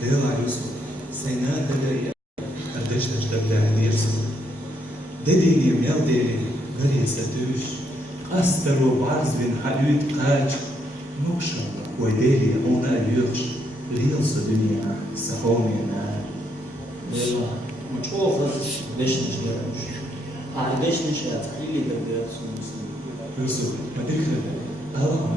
Dela Yusuf, Sena Dagaya, قديش تشتغل على يرسم دديني ميالدي غري ستوش أسترو بعرز بن حلوت قاج نوشا وديري هنا اليوش ريوس الدنيا سخومي أنا Eyvah. Ama çok fazla 5 neş gelmiş. Hani 5 neş hayat. İyi de bir sunmuşsun. يوسف ما تكذب الله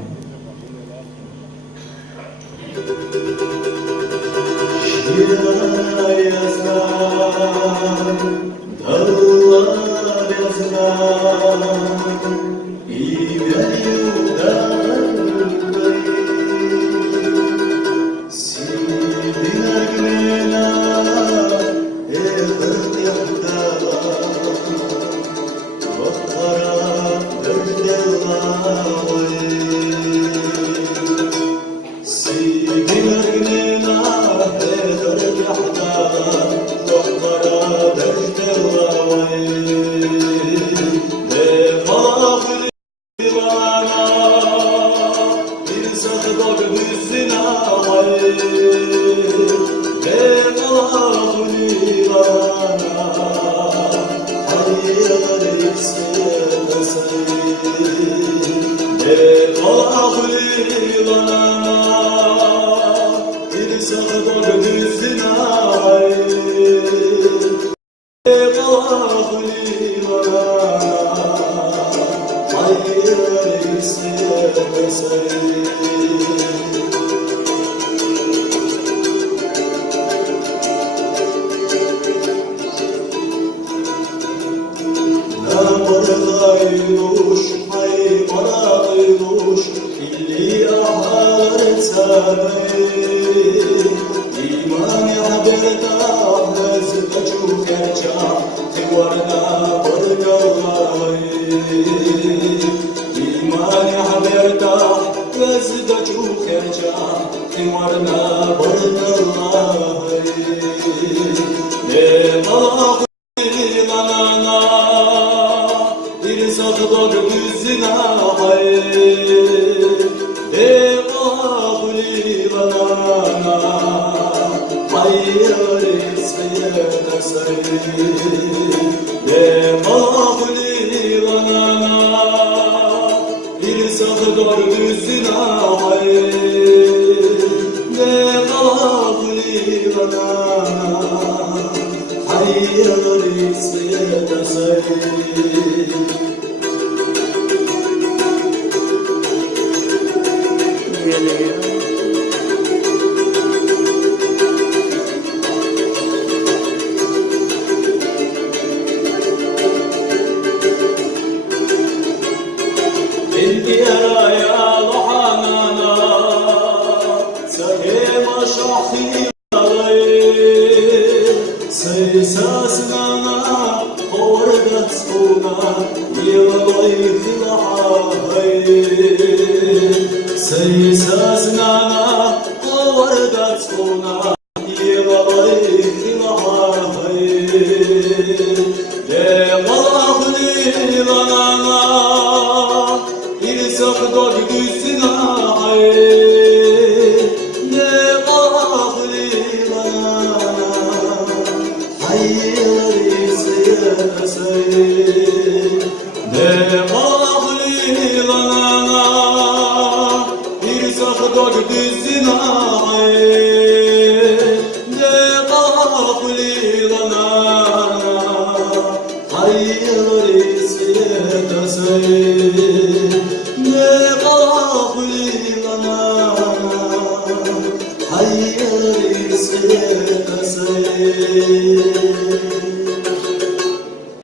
Hayır,